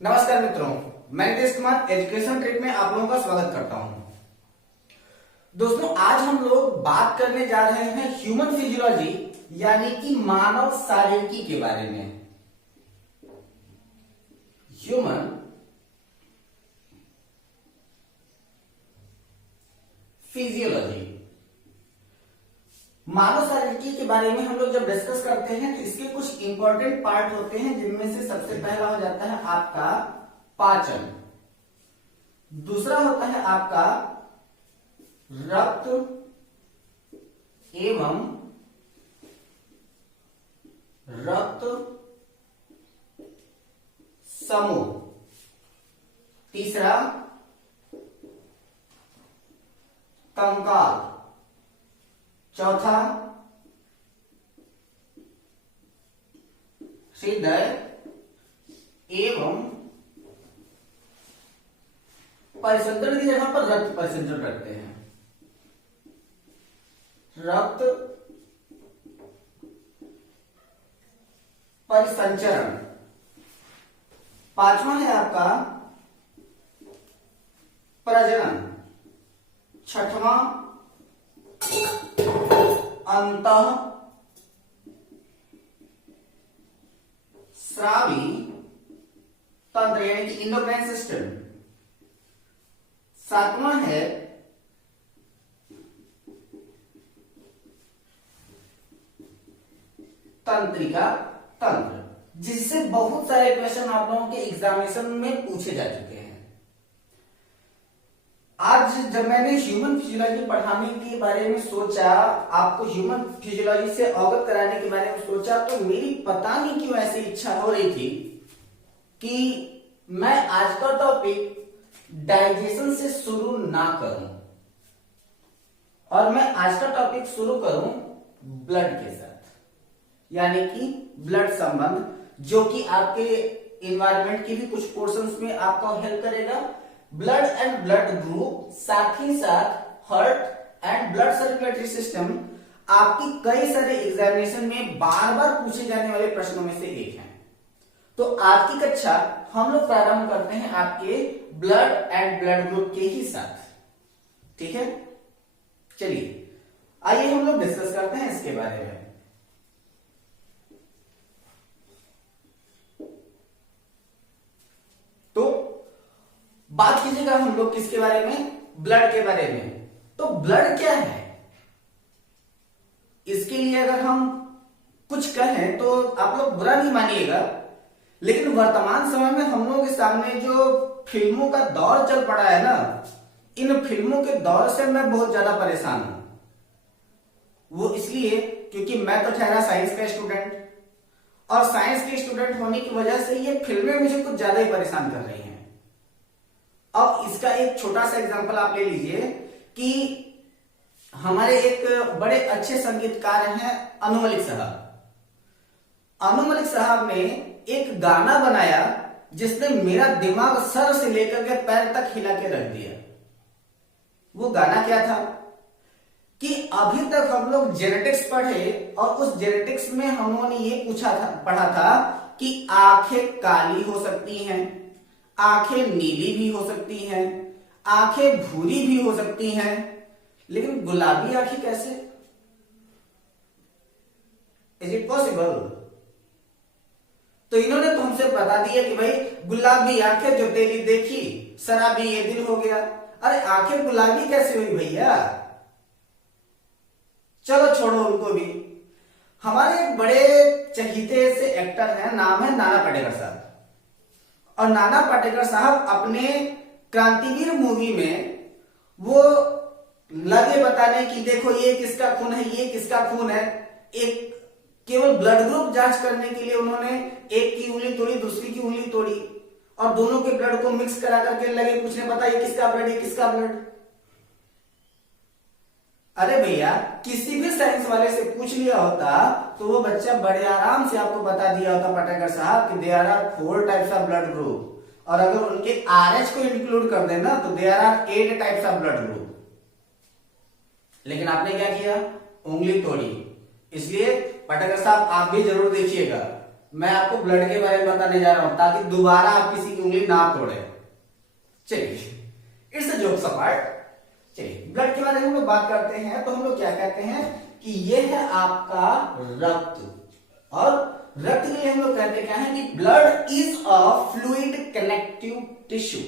नमस्कार मित्रों, मैं नितेश कुमार एजुकेशन ट्रिक में आप लोगों का स्वागत करता हूं। दोस्तों, आज हम लोग बात करने जा रहे हैं ह्यूमन फिजियोलॉजी यानी कि मानव शारीरिकी के बारे में। ह्यूमन फिजियोलॉजी, मानव शारीरिकी के बारे में हम लोग जब डिस्कस करते हैं तो इसके कुछ इंपॉर्टेंट पार्ट होते हैं, जिनमें से सबसे पहला हो जाता है आपका पाचन, दूसरा होता है आपका रक्त एवं रक्त समूह, तीसरा कंकाल, चौथा हृदय एवं परिसंचरण की जगह पर रक्त परिसंचरण करते हैं। रक्त परिसंचरण, पांचवा है आपका प्रजनन, छठवां अंतः स्रावी तंत्र यानी कि इंडोक्राइन सिस्टम, सातवां है तंत्रिका तंत्र, जिससे बहुत सारे क्वेश्चन आप लोगों के एग्जामिनेशन में पूछे जा चुके हैं। आज जब मैंने ह्यूमन फिजियोलॉजी पढ़ाने के बारे में सोचा, आपको ह्यूमन फिजियोलॉजी से अवगत कराने के बारे में सोचा, तो मेरी पता नहीं क्यों ऐसी इच्छा हो रही थी कि मैं आज का टॉपिक डाइजेशन से शुरू ना करूं और मैं आज का टॉपिक शुरू करूं ब्लड के साथ, यानी कि ब्लड संबंध, जो कि आपके इन्वायरमेंट की भी कुछ पोर्शंस में आपका हेल्प करेगा। ब्लड एंड ब्लड ग्रुप, साथ ही साथ heart and blood circulatory system आपकी कई सारे एग्जामिनेशन में बार बार पूछे जाने वाले प्रश्नों में से एक है। तो आज की कक्षा हम लोग प्रारंभ करते हैं आपके ब्लड एंड ब्लड ग्रुप के ही साथ, ठीक है। चलिए आइए हम लोग डिस्कस करते हैं इसके बारे में। तो बात कीजिएगा हम लोग किसके बारे में, ब्लड के बारे में। तो ब्लड क्या है, इसके लिए अगर हम कुछ कहें तो आप लोग बुरा नहीं मानिएगा, लेकिन वर्तमान समय में हम लोग के सामने जो फिल्मों का दौर चल पड़ा है ना, इन फिल्मों के दौर से मैं बहुत ज्यादा परेशान हूं। वो इसलिए क्योंकि मैं तो ठहरा साइंस का स्टूडेंट, और साइंस के स्टूडेंट होने की वजह से ये फिल्में मुझे कुछ ज्यादा ही परेशान कर रही हैं। अब इसका एक छोटा सा एग्जांपल आप ले लीजिए कि हमारे एक बड़े अच्छे संगीतकार हैं अनु मलिक साहब। अनु मलिक साहब ने एक गाना बनाया जिसने मेरा दिमाग सर से लेकर के पैर तक हिला के रख दिया। वो गाना क्या था कि अभी तक हम लोग जेनेटिक्स पढ़े और उस जेनेटिक्स में हम लोगों ने ये पढ़ा था कि आंखें काली हो सकती हैं, आंखें नीली भी हो सकती हैं, आंखें भूरी भी हो सकती हैं, लेकिन गुलाबी आंखें कैसे? Is it possible? तो इन्होंने तो हमसे बता दिया कि भाई गुलाबी आंखें जो तेरी देखी शराबी ये दिल हो गया। अरे आंखें गुलाबी कैसे हुई भैया? चलो छोड़ो उनको भी। हमारे एक बड़े चहीते से एक्टर हैं, नाम है नाना पाटेकर साहब। और नाना पाटेकर साहब अपने क्रांतिवीर मूवी में वो लगे बताने की देखो ये किसका खून है, ये किसका खून है। एक केवल ब्लड ग्रुप जांच करने के लिए उन्होंने एक की उंगली तोड़ी, दूसरी की उंगली तोड़ी और दोनों के ब्लड को मिक्स करा करके लगे पूछने, पता ये किसका ब्लड, ये किसका ब्लड। अरे भैया, किसी भी साइंस वाले से पूछ लिया होता तो वो बच्चा बड़े आराम से आपको बता दिया होता पाटेकर साहब कि there are 4 types of blood group, और अगर उनके RH को इंक्लूड कर देना तो there are 8 types of blood group. लेकिन आपने क्या किया, उंगली तोड़ी। इसलिए पाटेकर साहब आप भी जरूर देखिएगा, मैं आपको ब्लड के बारे में बताने जा रहा हूं ताकि दोबारा आप किसी की उंगली ना तोड़े। चलिए, इट्स अ जोक्स अपार्ट। चलिए, ब्लड के बारे में हम लोग बात करते हैं तो हम लोग क्या कहते हैं कि ये है आपका रक्त, और रक्त के लिए हम लोग कहते क्या है कि blood is a fluid connective tissue.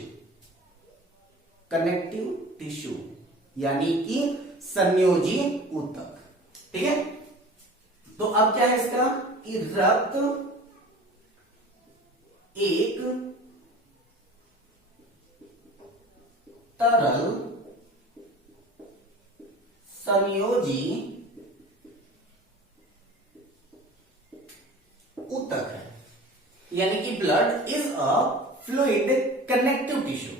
Connective tissue यानी कि संयोजी ऊतक। ठीक है, तो अब क्या है इसका कि रक्त एक तरल संयोजी ऊतक है, यानी कि blood is a fluid connective tissue.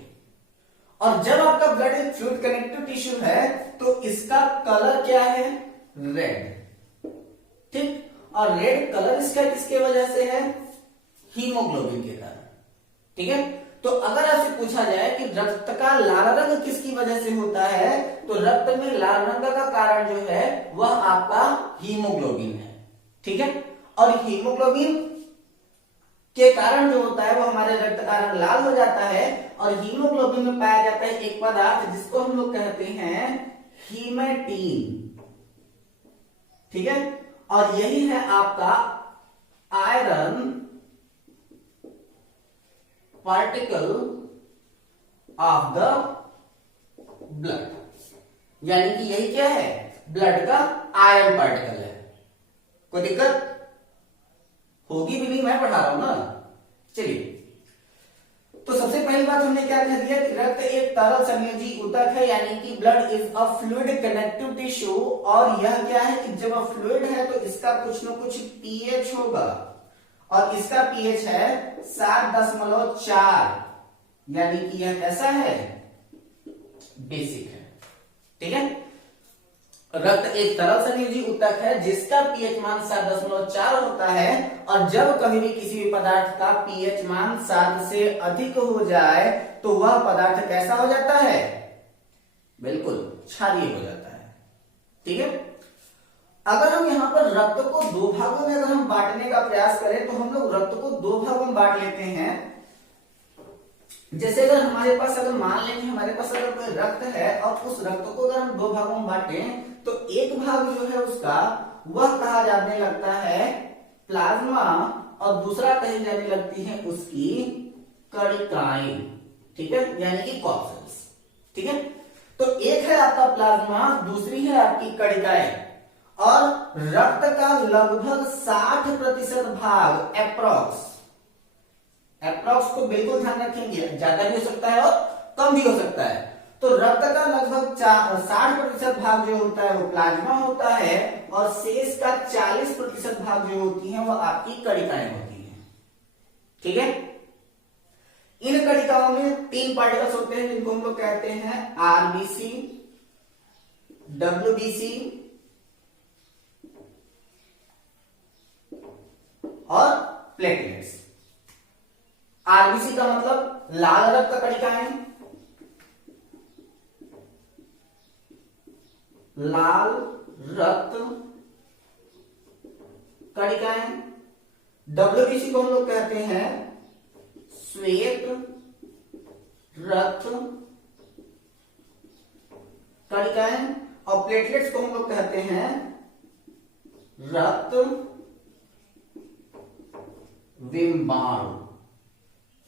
और जब आपका ब्लड एक फ्लूइड कनेक्टिव टिश्यू है तो इसका कलर क्या है? रेड। ठीक, और रेड कलर इसका किसके वजह से है? हीमोग्लोबिन के कारण। ठीक है, तो अगर आपसे पूछा जाए कि रक्त का लाल रंग किसकी वजह से होता है, तो रक्त में लाल रंग का कारण जो है वह आपका हीमोग्लोबिन है। ठीक है, और हीमोग्लोबिन के कारण जो होता है वो हमारे रक्त का रंग लाल हो जाता है, और हीमोग्लोबिन में पाया जाता है एक पदार्थ जिसको हम लोग कहते हैं हीमेटीन। ठीक है, और यही है आपका iron particle of the blood, यानी कि यही क्या है? ब्लड का आयरन पार्टिकल है। कोई दिक्कत होगी भी नहीं, मैं पढ़ा रहा हूं ना। चलिए, तो सबसे पहली बात हमने क्या कह दिया कि रक्त एक तरल संयोजी ऊतक है, यानी कि blood is a fluid connective tissue. और यह क्या है कि जब फ्लूइड है तो इसका कुछ न कुछ पीएच होगा, और इसका पीएच है 7.4, यानी कि यह कैसा है? बेसिक है। ठीक है, रक्त एक तरल संयोजी ऊतक है जिसका पीएच मान 7.4 होता है, और जब कभी भी किसी भी पदार्थ का पीएच मान 7 से अधिक हो जाए तो वह पदार्थ कैसा हो जाता है? बिल्कुल क्षारीय हो जाता है। ठीक है, अगर हम यहां पर रक्त को दो भागों में अगर हम बांटने का प्रयास करें तो हम लोग रक्त को दो भागों में बांट लेते हैं। जैसे अगर हमारे पास, अगर मान लें कि हमारे पास अगर कोई रक्त है और उस रक्त को अगर हम दो भागों में बांटें तो एक भाग जो है उसका वह कहा जाने लगता है प्लाज्मा, और दूसरा कही जाने लगती है उसकी कणिकाएं। ठीक है, यानी कि कॉर्पसेल्स। ठीक है, तो एक है आपका प्लाज्मा, दूसरी है आपकी कणिकाएं। और रक्त का लगभग 60% भाग एप्रोक्स को बिल्कुल ध्यान रखेंगे, ज्यादा भी हो सकता है और कम भी हो सकता है। तो रक्त का लगभग 60% भाग जो होता है वो प्लाज्मा होता है, और शेष का 40% भाग जो होती है वो आपकी कणिकाएं होती हैं। ठीक है, इन कणिकाओं में 3 पार्टिकल्स होते हैं जिनको हम लोग कहते हैं आरबीसी, डब्ल्यूबीसी और प्लेटलेट्स। आरबीसी का मतलब लाल रक्त कणिकाएं, लाल रक्त कणिकाएं। डब्ल्यूबीसी को हम लोग कहते हैं श्वेत रक्त कणिकाएं, और प्लेटलेट्स को हम लोग कहते हैं रक्त विम्बाणु।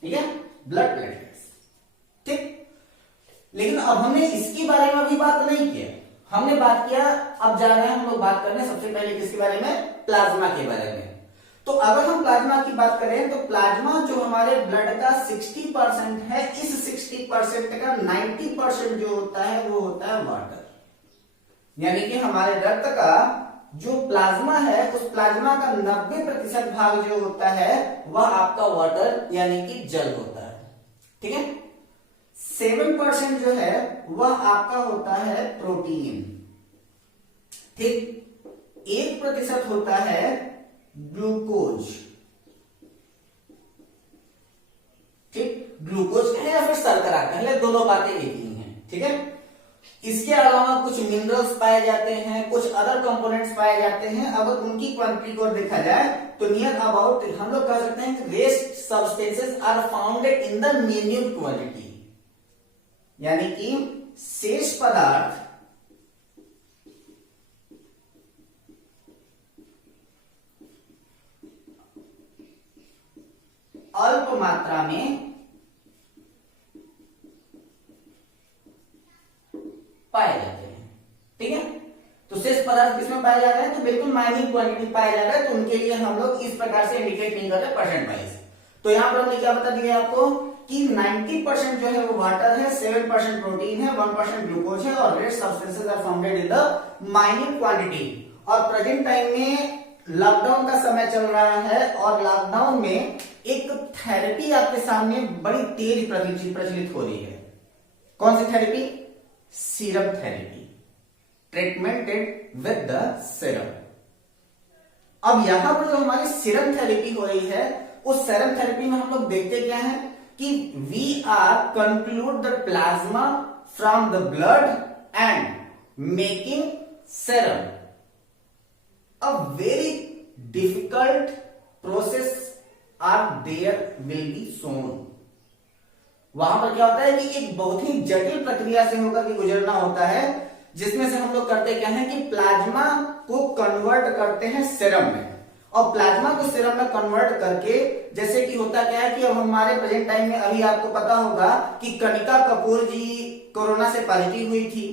ठीक है, ब्लड प्लेटलेट्स। ठीक, लेकिन अब हमने इसके बारे में अभी बात नहीं किया, हमने बात किया, अब जा रहे हैं हम लोग बात करने सबसे पहले किसके बारे में? प्लाज्मा के बारे में। तो अगर हम प्लाज्मा की बात करें तो प्लाज्मा जो हमारे ब्लड का 60% है, इस 60% का 90% जो होता है वो होता है वाटर। यानी कि हमारे रक्त का जो प्लाज्मा है उस प्लाज्मा का 90% भाग जो होता है वह आपका वाटर यानी कि जल होता है। ठीक है, 7% जो है वह आपका होता है प्रोटीन। ठीक, 1% होता है ग्लूकोज। ठीक, ग्लूकोज कहें या फिर शर्करा कहें, दोनों बातें एक ही हैं। ठीक है, इसके अलावा कुछ मिनरल्स पाए जाते हैं, कुछ अदर कंपोनेंट्स पाए जाते हैं। अगर उनकी क्वांटिटी को देखा जाए तो नियर अबाउट हम लोग कह सकते हैं कि rest substances are founded in the minimum quantity, यानी कि शेष पदार्थ अल्प मात्रा में पाए जाते हैं। ठीक है, तो शेष पदार्थ किसमें पाए जा रहे हैं? तो बिल्कुल माइनर क्वांटिटी पाए जा रहा है, तो उनके लिए हम लोग इस प्रकार से इंडिकेट नहीं करते परसेंट वाइज। तो यहां पर हमने क्या बता दिया आपको कि 90% जो है वो वाटर है, 7% प्रोटीन है, 1% ग्लूकोज है और rest substances are founded in the minor quantity. और प्रेजेंट टाइम में लॉकडाउन का समय चल रहा है और लॉकडाउन में एक थेरेपी आपके सामने बड़ी तेज प्रचलित हो रही है। कौन सी therapy? Serum therapy, treatmented with the serum. अब यहां पर जो हमारी सीरम थेरेपी हो रही है, उस सीरम थेरेपी में हम लोग देखते क्या है कि we are conclude the plasma from the blood and making serum. A very difficult process are there will be soon. वहां पर क्या होता है कि एक बहुत ही जटिल प्रक्रिया से होकर के गुजरना होता है, जिसमें से हम लोग करते क्या है कि प्लाज्मा को कन्वर्ट करते हैं सीरम में। और प्लाज्मा को सीरम में कन्वर्ट करके जैसे कि होता क्या है कि अब हमारे प्रेजेंट टाइम में अभी आपको पता होगा कि कनिका कपूर जी कोरोना से पॉजिटिव हुई थी।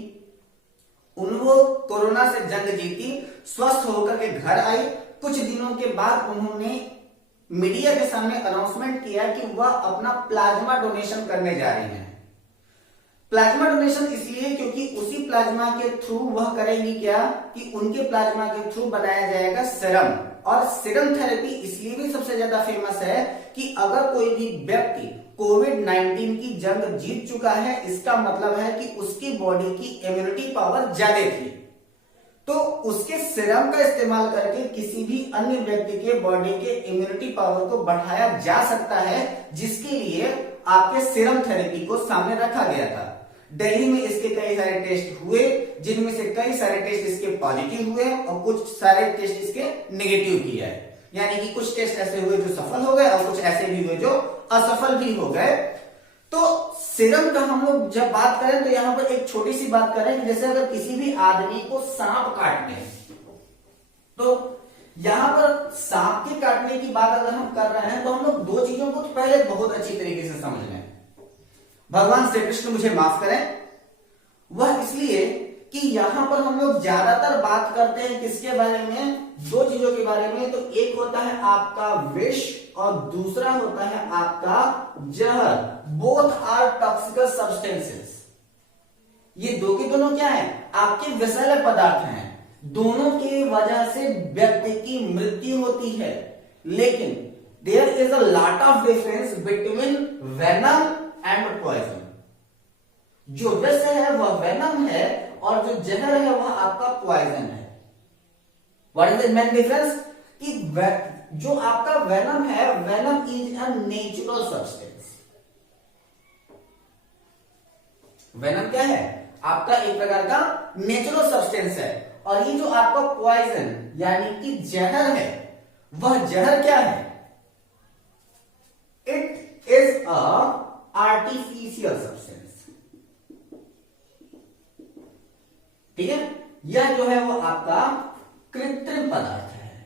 उन्होंने कोरोना से जंग जीती, स्वस्थ होकर के घर आई। कुछ दिनों के बाद उन्होंने मीडिया के सामने अनाउंसमेंट किया कि वह अपना प्लाज्मा डोनेशन करने जा रही हैं। प्लाज्मा डोनेशन इसलिए क्योंकि उसी प्लाज्मा के थ्रू वह करेंगी क्या कि उनके प्लाज्मा के थ्रू बनाया जाएगा सीरम। और सीरम थेरेपी इसलिए भी सबसे ज्यादा फेमस है कि अगर कोई भी व्यक्ति कोविड-19 की जंग जीत चुका है, इसका मतलब है कि उसकी बॉडी की इम्यूनिटी पावर ज्यादा थी, तो उसके सीरम का इस्तेमाल करके किसी भी अन्य व्यक्ति के बॉडी के इम्यूनिटी पावर को बढ़ाया जा सकता है, जिसके लिए आपके सीरम थेरेपी को सामने रखा गया था। दिल्ली में इसके कई सारे टेस्ट हुए, जिनमें से कई सारे टेस्ट इसके पॉजिटिव हुए और कुछ सारे टेस्ट इसके नेगेटिव किया है। यानी कि कुछ टेस्ट ऐसे हुए जो सफल हो गए और कुछ ऐसे भी हुए जो असफल भी हो गए। तो सीरम का हम लोग जब बात करें तो यहां पर एक छोटी सी बात करें कि जैसे अगर किसी भी आदमी को सांप काटने, तो यहां पर सांप के काटने की बात अगर हम कर रहे हैं तो हम लोग दो चीजों को पहले बहुत अच्छी तरीके से समझ लें। भगवान श्री कृष्ण मुझे माफ करें, वह इसलिए कि यहां पर हम लोग ज्यादातर बात करते हैं किसके बारे में? दो चीजों के बारे में। तो एक होता है आपका विष और दूसरा होता है आपका जहर। Both are toxical substances. ये दो के दोनों क्या है? आपके विषैले पदार्थ हैं। दोनों की वजह से व्यक्ति की मृत्यु होती है, लेकिन there is a lot of difference between venom and poison. जो विष है वह वेनम है और जो जहर है वह आपका पॉइजन है। What is the main difference? कि जो आपका वेनम है, venom is a natural substance. Venom क्या है? आपका एक प्रकार का नेचुरल सब्सटेंस है। और ये जो आपका पॉइजन यानी कि जहर है, वह जहर क्या है? It is a artificial substance. ठीक है, यह जो है वो आपका कृत्रिम पदार्थ है।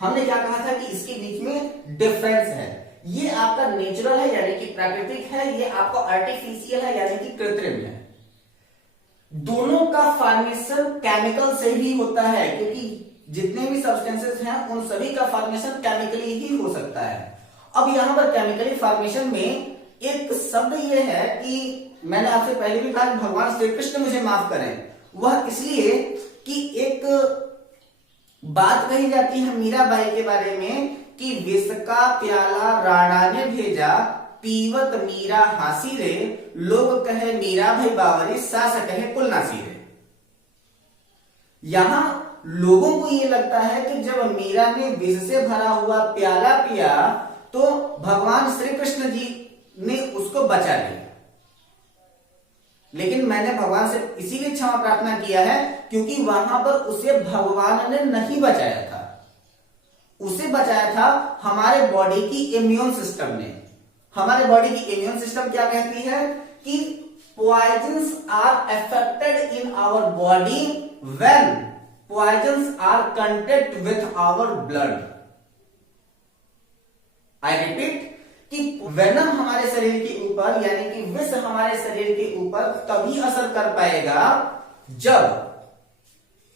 हमने क्या कहा था कि इसके बीच में डिफरेंस है। ये आपका नेचुरल है यानी कि प्राकृतिक है, ये आपका आर्टिफिशियल है यानी कि कृत्रिम है। दोनों का फॉर्मेशन केमिकल से ही होता है, क्योंकि जितने भी सब्सटेंसेस हैं उन सभी का फॉर्मेशन केमिकली ही हो सकता है। अब यहां पर केमिकली फॉर्मेशन में एक शब्द यह है कि मैंने आपसे पहले भी कहा भगवान श्री कृष्ण मुझे माफ करें, वह इसलिए कि एक बात कही जाती है मीराबाई के बारे में कि विष का प्याला राणा ने भेजा, पीवत मीरा हासी रे, लोग कहे मीरा भाई बावरी, सास कहे कुल नासी रे। यहां लोगों को यह लगता है कि जब मीरा ने विष से भरा हुआ प्याला पिया तो भगवान श्री कृष्ण जी ने उसको बचा लिया, लेकिन मैंने भगवान से इसीलिए क्षमा प्रार्थना किया है क्योंकि वहां पर उसे भगवान ने नहीं बचाया था, उसे बचाया था हमारे बॉडी की इम्यून सिस्टम ने। हमारे बॉडी की इम्यून सिस्टम क्या कहती है कि poisons are affected in our body when poisons are contact with our blood. I repeat कि वेनम हमारे शरीर के ऊपर यानी कि विष हमारे शरीर के ऊपर तभी असर कर पाएगा जब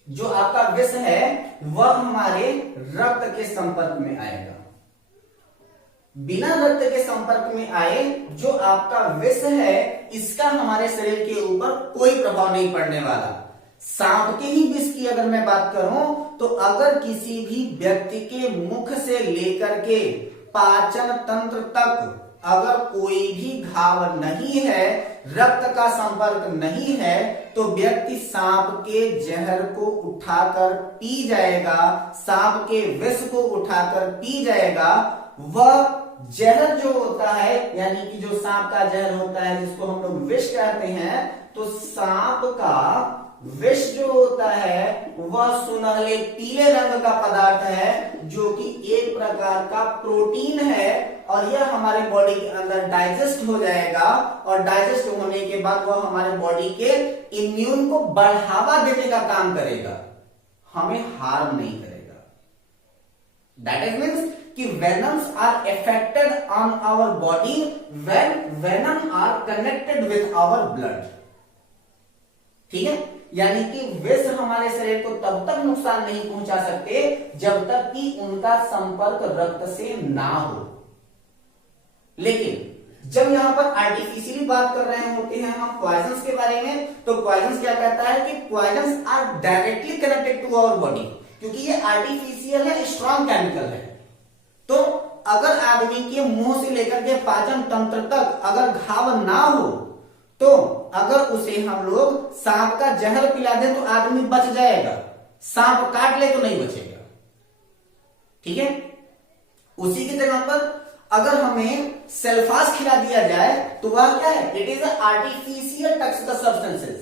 जो आपका विष है वह हमारे रक्त के संपर्क में आएगा। बिना रक्त के संपर्क में आए जो आपका विष है इसका हमारे शरीर के ऊपर कोई प्रभाव नहीं पड़ने वाला। सांप के ही विष की अगर मैं बात करूं तो अगर किसी भी व्यक्ति के मुख से लेकर के पाचन तंत्र तक अगर कोई भी घाव नहीं है, रक्त का संपर्क नहीं है, तो व्यक्ति सांप के जहर को उठाकर पी जाएगा, सांप के विष को उठाकर पी जाएगा। वह जहर जो होता है यानी कि जो सांप का जहर होता है जिसको हम लोग विष कहते हैं, तो सांप का विष जो होता है वह सुनहले पीले रंग का पदार्थ है जो कि एक प्रकार का प्रोटीन है और यह हमारे बॉडी के अंदर डाइजेस्ट हो जाएगा और डाइजेस्ट होने के बाद वह हमारे बॉडी के इम्यून को बढ़ावा देने का काम करेगा, हमें हार्म नहीं करेगा। दैट इज मीन्स कि venoms are effected on our body when venom are connected with our blood. ठीक है, यानी कि विष हमारे शरीर को तब तक नुकसान नहीं पहुंचा सकते जब तक कि उनका संपर्क रक्त से ना हो। लेकिन जब यहां पर आर्टिफिशियली बात कर रहे होते हैं हम पॉइजन्स के बारे में, तो पॉइजन्स क्या कहता है कि poisons are directly connected to our body, क्योंकि ये आर्टिफिशियल है, स्ट्रॉन्ग केमिकल है। तो अगर आदमी के मुंह से लेकर के पाचन तंत्र तक अगर घाव ना हो, तो अगर उसे हम लोग सांप का जहर पिला दें तो आदमी बच जाएगा, सांप काट ले तो नहीं बचेगा। ठीक है, उसी की जगह पर अगर हमें सेल्फास खिला दिया जाए तो वह क्या है, इट इज आर्टिफिशियल टॉक्सिकल सब्सटेंसेस,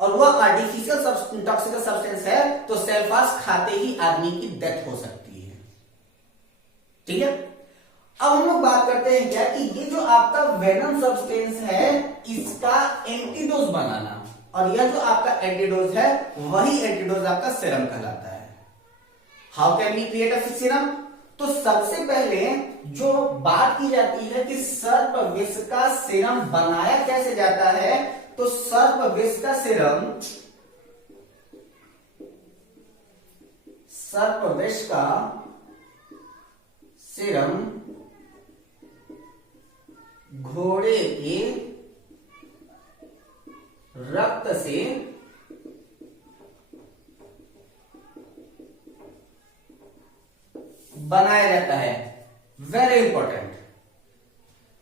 और वह आर्टिफिशियल टॉक्सिकल सब्सटेंस है तो सेल्फास खाते ही आदमी की डेथ हो सकती है। ठीक है, अब हम लोग बात करते हैं क्या कि ये जो आपका वेनम सब्सटेंस है इसका एंटीडोज बनाना, और यह जो आपका एंटीडोज है वही एंटीडोज आपका सीरम कहलाता है। How can we create a serum? तो सबसे पहले जो बात की जाती है कि सर्प विष का सीरम बनाया कैसे जाता है, तो सर्प विष का सीरम, सर्प विष का सीरम घोड़े के रक्त से बनाया जाता है। Very important.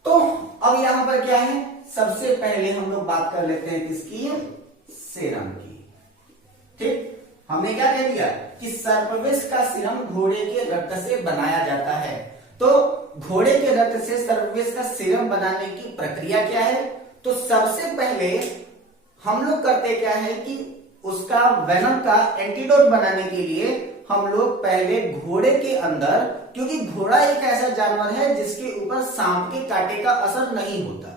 तो अब यहां पर क्या है, सबसे पहले हम लोग बात कर लेते हैं किसकी, सीरम की। ठीक, हमने क्या कह दिया कि सर्पविष का सीरम घोड़े के रक्त से बनाया जाता है। तो घोड़े के रक्त से सर्पविष का सीरम बनाने की प्रक्रिया क्या है, तो सबसे पहले हम लोग करते क्या है कि उसका वेनम का एंटीडोट बनाने के लिए हम लोग पहले घोड़े के अंदर, क्योंकि घोड़ा एक ऐसा जानवर है जिसके ऊपर सांप के कांटे का असर नहीं होता।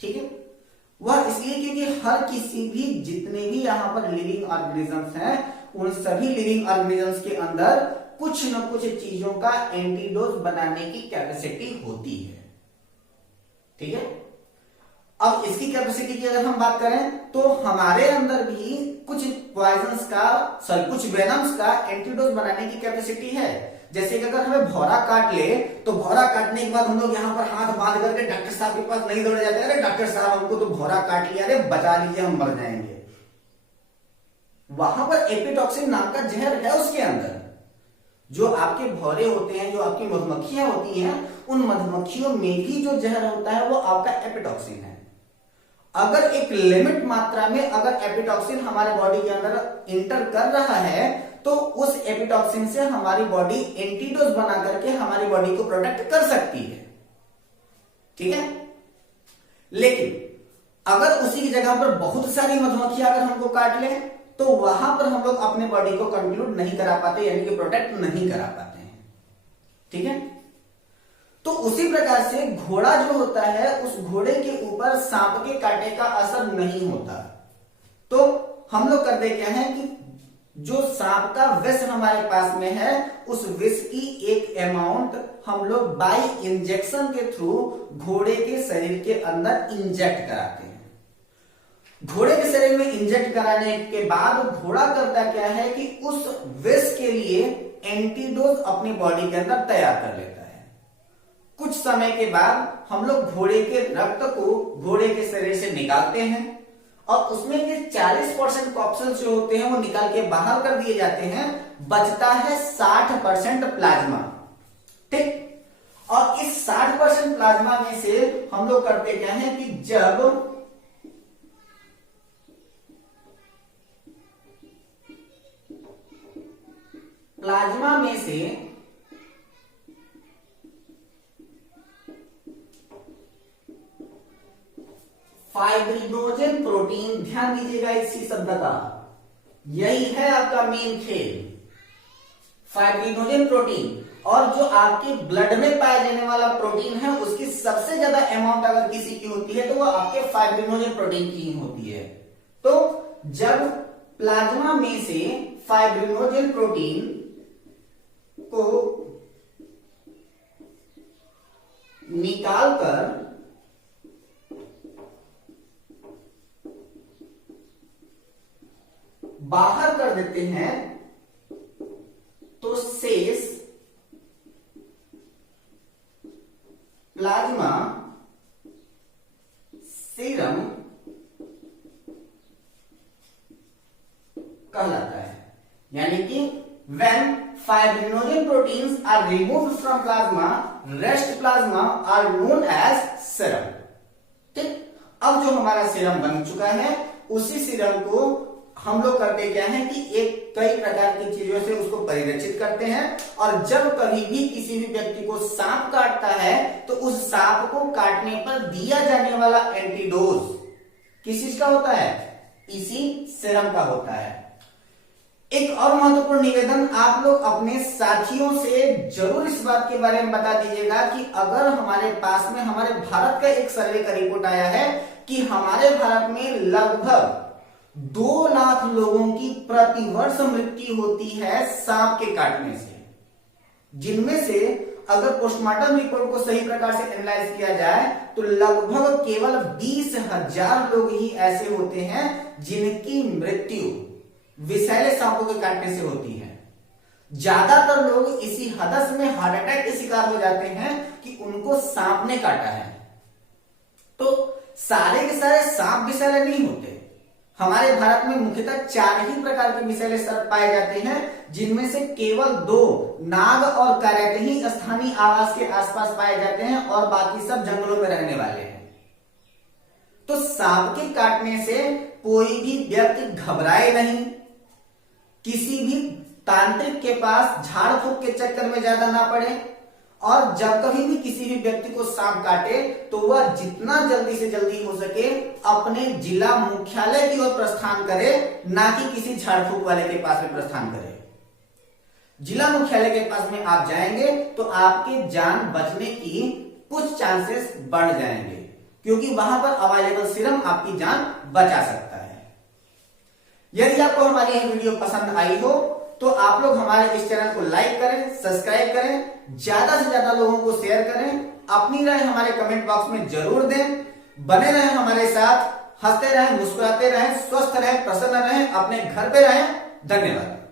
ठीक है, वह इसलिए क्योंकि हर किसी भी जितने भी यहां पर लिविंग ऑर्गेनिजम्स हैं उन सभी लिविंग ऑर्गेनिजम्स के अंदर कुछ न कुछ चीजों का एंटीडोज बनाने की कैपेसिटी होती है। ठीक है, अब इसकी कैपेसिटी की अगर हम बात करें तो हमारे अंदर भी कुछ पॉइजन्स का कुछ वेनम्स का एंटीडोज बनाने की कैपेसिटी है। जैसे कि अगर हमें भौरा काट ले तो भौरा काटने के बाद हम लोग यहाँ पर हाथ बांध करके डॉक्टर साहब के पास नहीं दौड़े जाते, अरे डॉक्टर साहब हमको तो भौरा काट लिया, अरे बचा लीजिए हम मर जाएंगे। वहां पर एपिटॉक्सिन नाम का जहर है उसके अंदर। जो आपके भौरे होते हैं, जो आपकी मधुमक्खियां होती हैं, उन मधुमक्खियों में भी जो जहर होता है वो आपका एपिटॉक्सिन है। अगर एक लिमिट मात्रा में अगर एपिटॉक्सिन हमारे बॉडी के अंदर इंटर कर रहा है तो उस एपिटॉक्सिन से हमारी बॉडी एंटीडोज बना करके हमारी बॉडी को प्रोटेक्ट कर सकती है। ठीक है, लेकिन अगर उसी की जगह पर बहुत सारी मधुमक्खियां अगर हमको काट लें तो वहां पर हम लोग अपने बॉडी को कंक्लूड नहीं करा पाते, यानी कि प्रोटेक्ट नहीं करा पाते हैं। ठीक है, तो उसी प्रकार से घोड़ा जो होता है उस घोड़े के ऊपर सांप के कांटे का असर नहीं होता। तो हम लोग करते क्या है कि जो सांप का विष हमारे पास में है उस विष की एक अमाउंट हम लोग बाय इंजेक्शन के थ्रू घोड़े के शरीर के अंदर इंजेक्ट कराते हैं। घोड़े के शरीर में इंजेक्ट कराने के बाद घोड़ा करता क्या है कि उस विष के लिए एंटीडोज अपनी बॉडी के अंदर तैयार कर लेता है। कुछ समय के बाद हम लोग घोड़े के रक्त को घोड़े के शरीर से निकालते हैं और उसमें के 40% कॉप्सल्स जो होते हैं वो निकाल के बाहर कर दिए जाते हैं, बचता है 60% प्लाज्मा। ठीक, और इस 60% प्लाज्मा में से हम लोग करते क्या है कि जब प्लाज्मा में से फाइब्रिनोजन प्रोटीन, ध्यान दीजिएगा इसी शब्द का, यही है आपका मेन खेल, फाइब्रिनोजन प्रोटीन। और जो आपके ब्लड में पाया जाने वाला प्रोटीन है उसकी सबसे ज्यादा अमाउंट अगर किसी की होती है तो वो आपके फाइब्रिनोजन प्रोटीन की ही होती है। तो जब प्लाज्मा में से फाइब्रिनोजन प्रोटीन को निकालकर बाहर कर देते हैं तो शेष प्लाज्मा सीरम कहलाता है। यानी कि when fibrinogen proteins are removed from plasma, rest plasma are known as serum। ठीक, अब जो हमारा सीरम बन चुका है उसी सीरम को हम लोग करते क्या है कि एक कई प्रकार की चीजों से उसको परिरक्षित करते हैं और जब कभी भी किसी भी व्यक्ति को सांप काटता है तो उस सांप को काटने पर दिया जाने वाला एंटीडोज किस चीज का होता है, इसी सीरम का होता है। एक और महत्वपूर्ण निवेदन, आप लोग अपने साथियों से जरूर इस बात के बारे में बता दीजिएगा कि अगर हमारे पास में हमारे भारत का एक सर्वे का रिपोर्ट आया है कि हमारे भारत में लगभग 2 लाख लोगों की प्रतिवर्ष मृत्यु होती है सांप के काटने से, जिनमें से अगर पोस्टमार्टम रिपोर्ट को सही प्रकार से एनालाइज किया जाए तो लगभग केवल 20,000 लोग ही ऐसे होते हैं जिनकी मृत्यु विषैले सांपों के काटने से होती है। ज्यादातर लोग इसी हदस में हार्ट अटैक के शिकार हो जाते हैं कि उनको सांप ने काटा है। तो सारे के सारे सांप विषैले नहीं होते। हमारे भारत में मुख्यतः 4 ही प्रकार के विषैले सर्प पाए जाते हैं, जिनमें से केवल 2 नाग और करैत ही स्थानीय आवास के आसपास पाए जाते हैं और बाकी सब जंगलों में रहने वाले हैं। तो सांप के काटने से कोई भी व्यक्ति घबराए नहीं, किसी भी तांत्रिक के पास झाड़ फूक के चक्कर में ज्यादा ना पड़े, और जब कभी भी किसी भी व्यक्ति को सांप काटे तो वह जितना जल्दी से जल्दी हो सके अपने जिला मुख्यालय की ओर प्रस्थान करे, ना कि किसी झाड़ फूक वाले के पास में प्रस्थान करे। जिला मुख्यालय के पास में आप जाएंगे तो आपके जान बचने की कुछ चांसेस बढ़ जाएंगे, क्योंकि वहां पर अवेलेबल सीरम आपकी जान बचा सकता है। यदि आपको हमारी यह वीडियो पसंद आई हो तो आप लोग हमारे इस चैनल को लाइक करें, सब्सक्राइब करें, ज्यादा से ज्यादा लोगों को शेयर करें, अपनी राय हमारे कमेंट बॉक्स में जरूर दें। बने रहें हमारे साथ, हंसते रहें, मुस्कुराते रहें, स्वस्थ रहें, प्रसन्न रहें, अपने घर पे रहें। धन्यवाद।